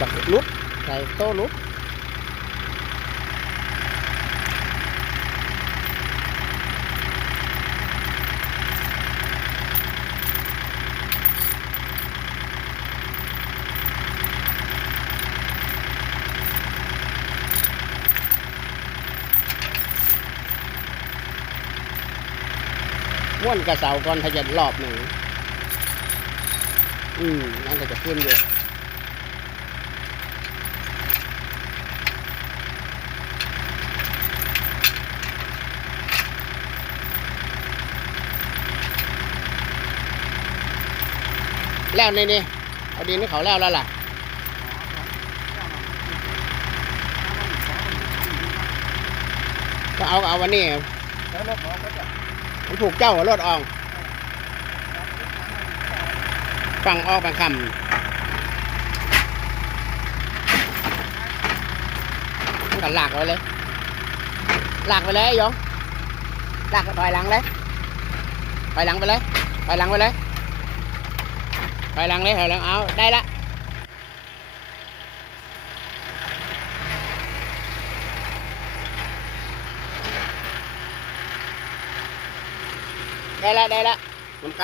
บักลุดใส่โต้ลุดม้วนกระเสาก่อนถ้าจะรอบหนึ่งอืมนั่นก็จะขึ้นอยู่ แล้วนี่นี่เอาดินให้เขาแล้วแล้วล่ะก็เอาเอาวันนี้แล้วรถหมอก็จะมันถูกเจ้ารถออกฟังออกบางคำมันก็ลากเอาเลยหลากไปเลยไอ้หลากถอยหลังเลยถอยหลังไปเลยถอยหลังไปเลย อยหลังเลยถอยหลังเอาได้ละได้ละได้ละมันค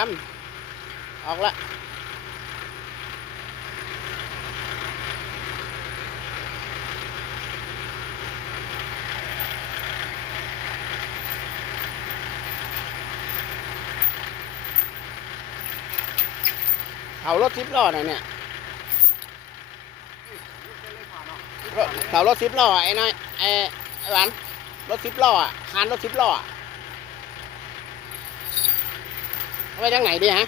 ำออกละ เขารถสิบล้อน่ะเนี่ยรถเขารถสิบล้อไอ้น้อยไอ้ไอ้หวานรถสิบล้ออะคานรถสิบล้ออะเอาไว้ทางไหนดีฮะ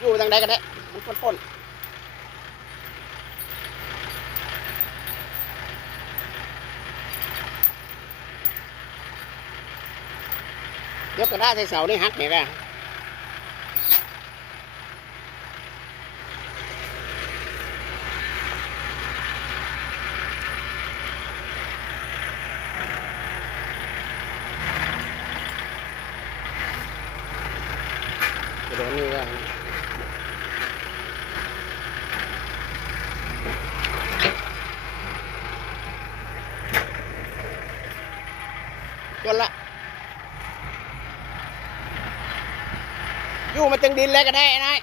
อยู่ทางใดก็ได้ มันพ่นพ่นยกกระดาษใส่เสานี่ฮักเนี่ยกะเดี๋ยวนี้ก็กดละอยู่มา จังดินเลยก็ได้นะ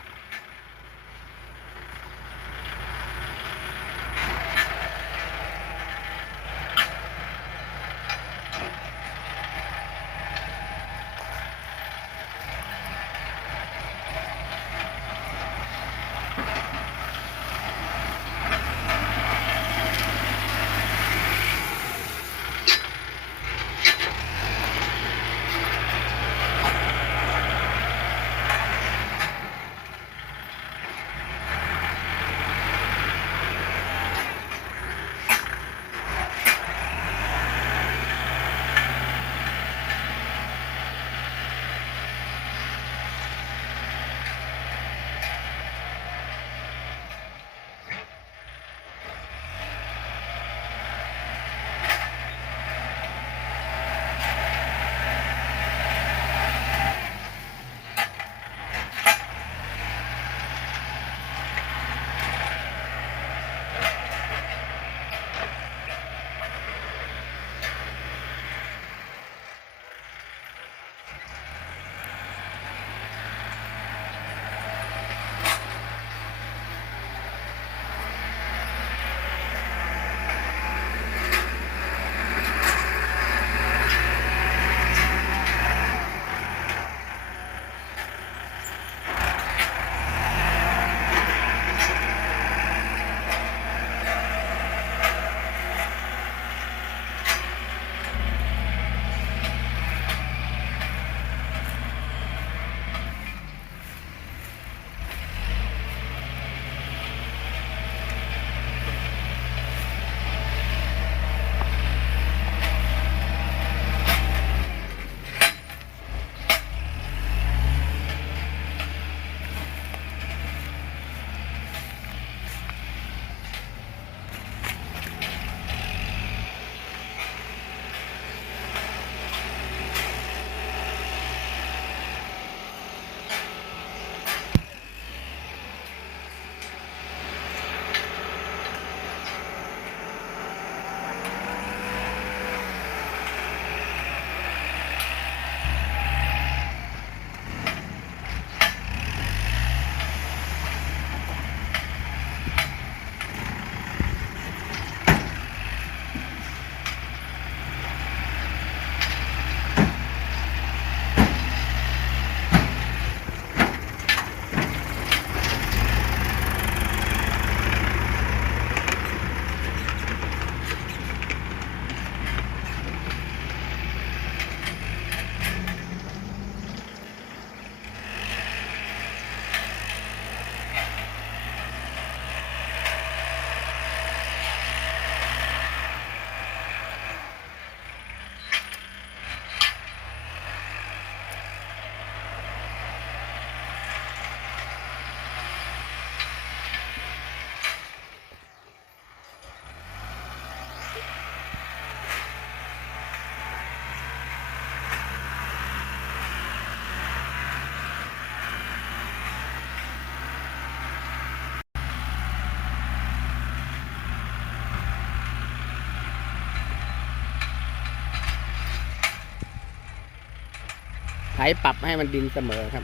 ไถปรับให้มันดินเสมอครับ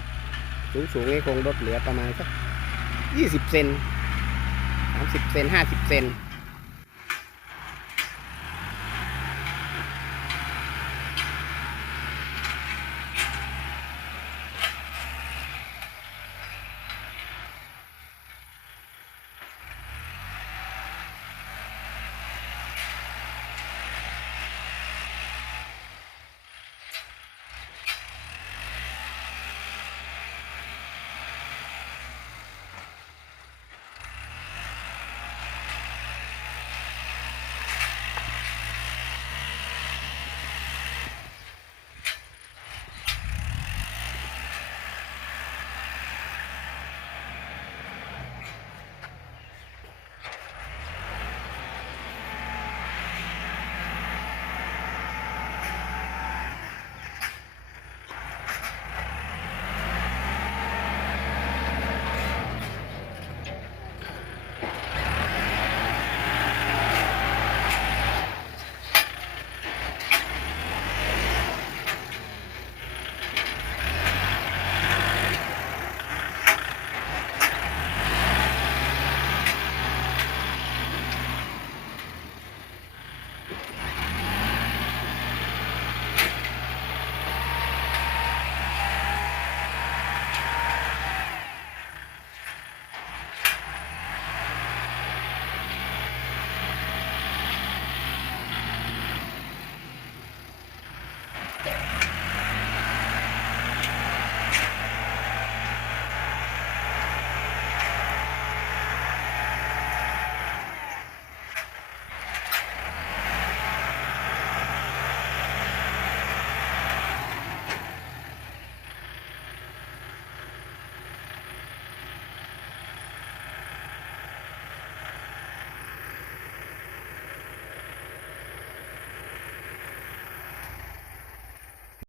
สูงสูงๆนี่คงลดเหลือประมาณสักยี่สิบเซนสามสิบเซนห้าสิบเซน